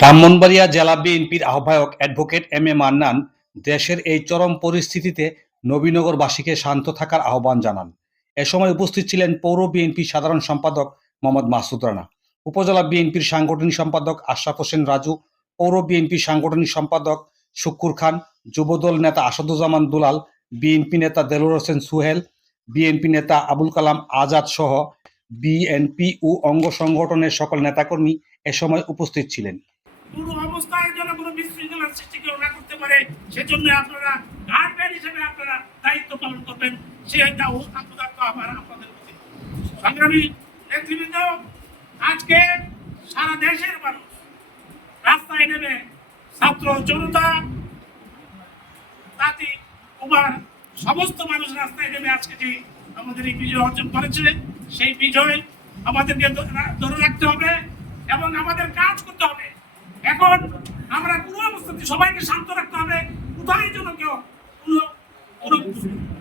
ব্রাহ্মণবাড়িয়া জেলা বিএনপির আহ্বায়ক অ্যাডভোকেট এম এ মান্নান দেশের এই চরম পরিস্থিতিতে নবীনগরবাসীকে শান্ত থাকার আহ্বান জানান। এ সময় উপস্থিত ছিলেন পৌর বিএনপি সাধারণ সম্পাদক মোহাম্মদ মাসুদ রানা, উপজেলা বিএনপির সাংগঠনিক সম্পাদক আশরাফ হোসেন রাজু, পৌর বিএনপির সাংগঠনিক সম্পাদক শুক্কুর খান, যুবদল নেতা আসাদুজ্জামান দুলাল, বিএনপি নেতা দেলুর হোসেন সুহেল, বিএনপি নেতা আবুল কালাম আজাদ সহ বিএনপি ও অঙ্গ সংগঠনের সকল নেতাকর্মী এ সময় উপস্থিত ছিলেন। পুরো অবস্থায় যেন কোনো বিশৃঙ্খলার সৃষ্টি কেউ না করতে পারে, সেজন্য আপনারা গার্ডম্যান হিসেবে আপনারা দায়িত্ব পালন করবেন। দাও আত্মদাত্ত আমার আপনাদের প্রতি সংগ্রামী নেতৃবৃন্দ, আজকে সারা দেশের মানুষ রাস্তায় নেমে ছাত্র জনতা তাঁতি কুমার, সমস্ত মানুষ রাস্তায় নেমে আজকে যে আমাদের এই বিজয় অর্জন করেছে, সেই বিজয় আমাদেরকে ধরে রাখতে হবে এবং আমাদের কাজ করতে হবে। এখন আমরা কোনো অবস্থাতে সবাইকে শান্ত রাখতে হবে। কোথায় যেন কেউ কোনো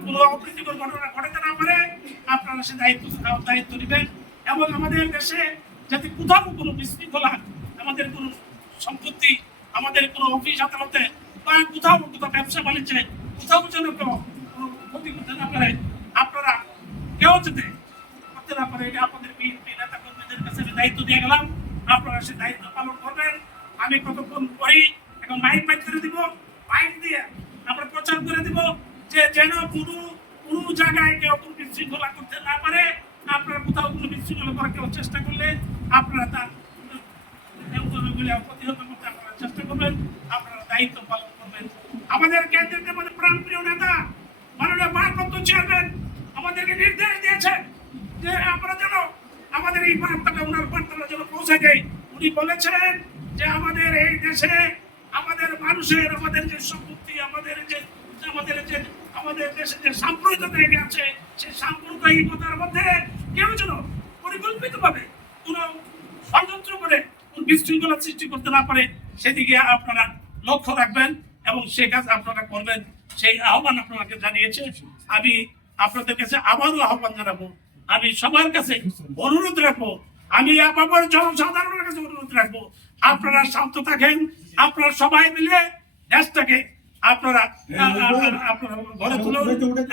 কোনো অপ্রীতিকর ঘটনা ঘটাতে না পারে, আপনারা সে দায়িত্ব দায়িত্ব নেবেন। এবং আমাদের দেশে যাতে কোথাও কোনো বিশৃঙ্খলা, আমাদের কোনো সম্পত্তি, আমাদের কোনো অফিস, আদালতে বা কোথাও কোথাও ব্যবসা বাণিজ্যে কোথাও যেন কেউ কোনো ক্ষতি করতে না পারে, আপনারা কেউ যাতে করতে না পারে, এটা আপনাদের বিএনপি নেতা কর্মীদের কাছে দায়িত্ব দিয়ে গেলাম। আপনারা সে দায়িত্ব পালন করবেন। আমি কতক্ষণ পরেই এখন মাইক মাইক করে দিব? মাইক দিয়ে আমরা প্রচার করে দিব যে যেন কোনো কোনো জায়গায় কেউ কোনো বিশৃঙ্খলা করতে না পারে। আপনারা কোথাও কোনো বিশৃঙ্খলা করার কেউ চেষ্টা করলে আপনারা তার প্রতিহত করতে আপনারা চেষ্টা করবেন, আপনারা দায়িত্ব পালন করবেন। আমাদের কেন্দ্রের মধ্যে প্রাণপ্রিয় নেতা, মাননীয় ভারপ্রাপ্ত চেয়ারম্যান আমাদেরকে নির্দেশ দিয়েছেন যে আমরা যেন আমাদের এই বার্তাটা, ওনার বার্তাটা যেন পৌঁছে দেয়। উনি বলেছেন যে আমাদের এই দেশে আমাদের মানুষের, আমাদের যে সম্পত্তি, আমাদের যে আমাদের যে, আমাদের দেশে যে সাম্প্রদায়িক আছে, সেই সাম্প্রদায়িকতার মধ্যে কেউ যেন পরিকল্পিতভাবে কোনো ষড়যন্ত্র করে বিশৃঙ্খলা সৃষ্টি করতে না পারে, সেদিকে আপনারা লক্ষ্য রাখবেন এবং সে কাজ আপনারা করবেন। সেই আহ্বান আপনাকে জানিয়েছে। আমি আপনাদের কাছে আবারও আহ্বান জানাব। আমি সবার কাছে অনুরোধ রাখব আমি আমার জনসাধারণের কাছে অনুরোধ রাখব, আপনারা শান্ত থাকেন, আপনারা সবাই মিলে দেশটাকে আপনারা আপনারা ঘরে তুলুন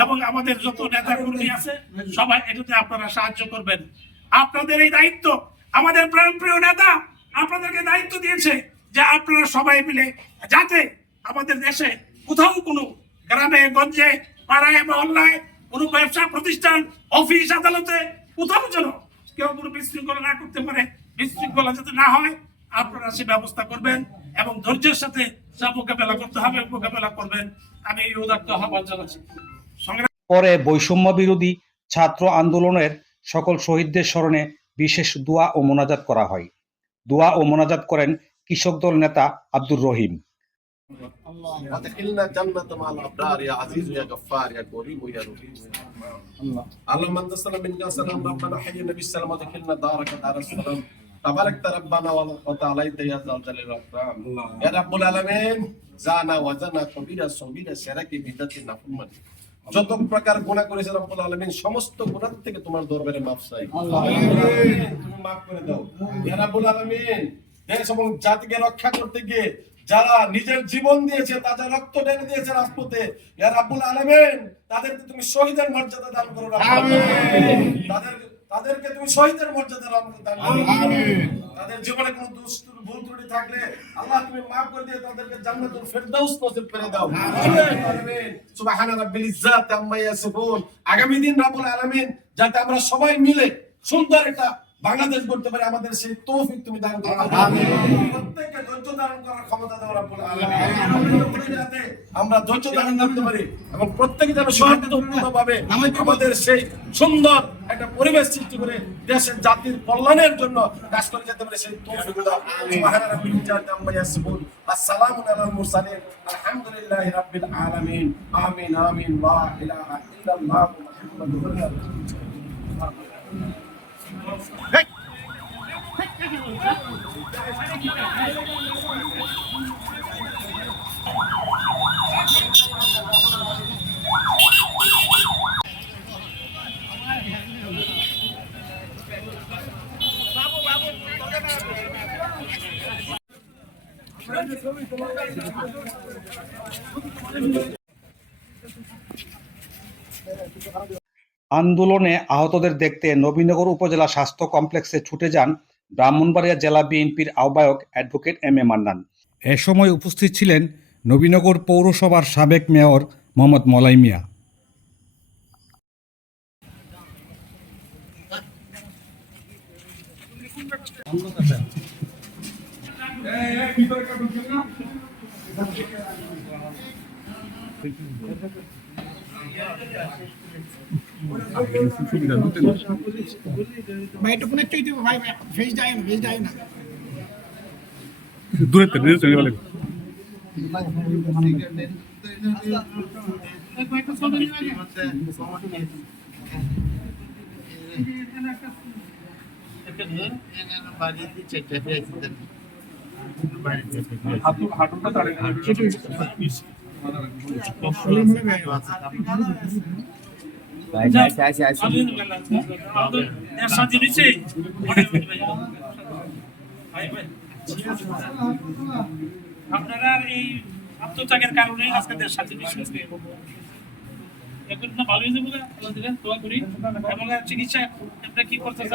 এবং আমাদের যত নেতা কর্মী আছে, সবাই এটাতে আপনারা সাহায্য করবেন। আপনাদের এই দায়িত্ব, আমাদের প্রাণপ্রিয় নেতা আপনাদেরকে দায়িত্ব দিয়েছে যে আপনারা সবাই মিলে যাতে আমাদের দেশে কোথাও কোনো গ্রামে, গঞ্জে, পাড়ায় বা মহল্লায় কোনো ব্যবসা প্রতিষ্ঠান, অফিস, আদালতে কোথাও যেন কেউ কোনো বিশৃঙ্খলা না করতে পারে, বিশৃঙ্খলা যাতে না হয়, আপনারা সে ব্যবস্থা করবেন এবং ধৈর্যের সাথে সব মোকাবেলা করতে হবে, মোকাবেলা করবেন। আমি এই উদাত্ত আহ্বান জানাচ্ছি। পরে বৈষম্য বিরোধী ছাত্র আন্দোলনের সকল শহীদদের স্মরণে বিশেষ দোয়া ও মোনাজাত করা হয়। দোয়া ও মোনাজাত করেন কৃষক দল নেতা আব্দুর রহিম। اللهم انت السلام منك السلام ربنا حينا بالسلام ودخلنا دارك دار السلام تبارك ربنا وتعالى يا ذا الجلال والإكرام يا رب العالمين জানা ওয়াজানা কবিরা সগিরা সেরাকে বিদাতি নাফরমান যত প্রকার গুনাহ করেছে রব্বুল আলামিন সমস্ত গুনাহ থেকে তোমার দরবারে মাফ চাই তুমি মাফ করে দাও ইয়া রাব্বুল আলামিন দেশ এবং জাতিকে রক্ষা করতে গিয়ে যারা নিজের জীবন দিয়েছে তাদের রক্ত ঢেলে দিয়েছে রাজপথে ইয়া রাব্বুল আলামিন তাদেরকে তুমি শহীদের মর্যাদা দান করো তাদের তাদেরকে তুমি শহীদের মর্যাদা দান করো তাদের জীবনে কোনো দুষ্ট ভুল ত্রুটি থাকলে আল্লাহ তুমি মাফ করে দিয়ে তাদেরকে জান্নাতুল ফেরদাউস নসিব করে দাও। আমিন। সুবহান রাব্বিল ইজ্জাতি আম্মা ইয়াসিফুন। আগামী দিন রাব্বুল আলামিন যাতে আমরা সবাই মিলে সুন্দর একটা বাংলাদেশ করতে পারি আমাদের সেই তৌফিক তুমি দান করো। আমিন। প্রত্যেককে ধৈর্য ধারণ করার ক্ষমতা দাও রাব্বুল আলামিন। আমরা ধৈর্য ধারণ করতে পারি এবং প্রত্যেকে যেন সহযোগিতাভাবে আমাদের সেই সুন্দর একটা পরিবেশ সৃষ্টি করে দেশের জাতির কল্যাণের জন্য কাজ করে যেতে পারে সেই তৌফিক দাও। সুবহান রাব্বিল ইয়াসিফুন। আসসালামু আলাল মুরসালিন। আলহামদুলিল্লাহি রাব্বিল আলামিন। আমিন আমিন। লা ইলাহা ইল্লাল্লাহ মুহাম্মাদুর রাসূলুল্লাহ। Thank. আন্দোলনে আহতদের দেখতে নবীনগর উপজেলা স্বাস্থ্য কমপ্লেক্সে ছুটে যান ব্রাহ্মণবাড়িয়া জেলা বিএনপির আহ্বায়ক অ্যাডভোকেট এম এ মান্নান। এ সময় উপস্থিত ছিলেন নবীনগর পৌরসভার সাবেক মেয়র মোহাম্মদ মলাই মিয়া। ভাই একটু কোনেক্ট হইতে হবে ভাই ভাই যায় না ভেজ যায় না। দূরে তো দূরে চলে গেলে। আপনারা এই আত্মত্যাগের কারণে আজকে দেশ স্বাধীন হয়েছে এখন না ভালো হয়েছে বলে আল্লাহ দোয়া করি এবং চিকিৎসা কি করতেছে।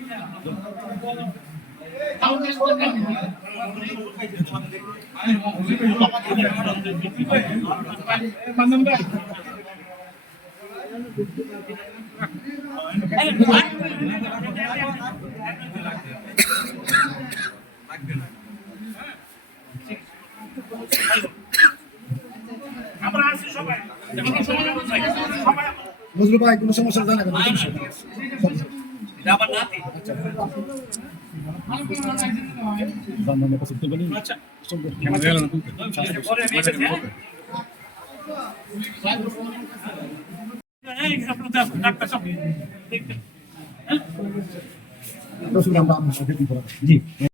সবাই নজরুল ভাই কোনো সমস্যা? জানাবেন আমার নাতি। আচ্ছা পরে নিয়ে যাচ্ছি, হ্যাঁ?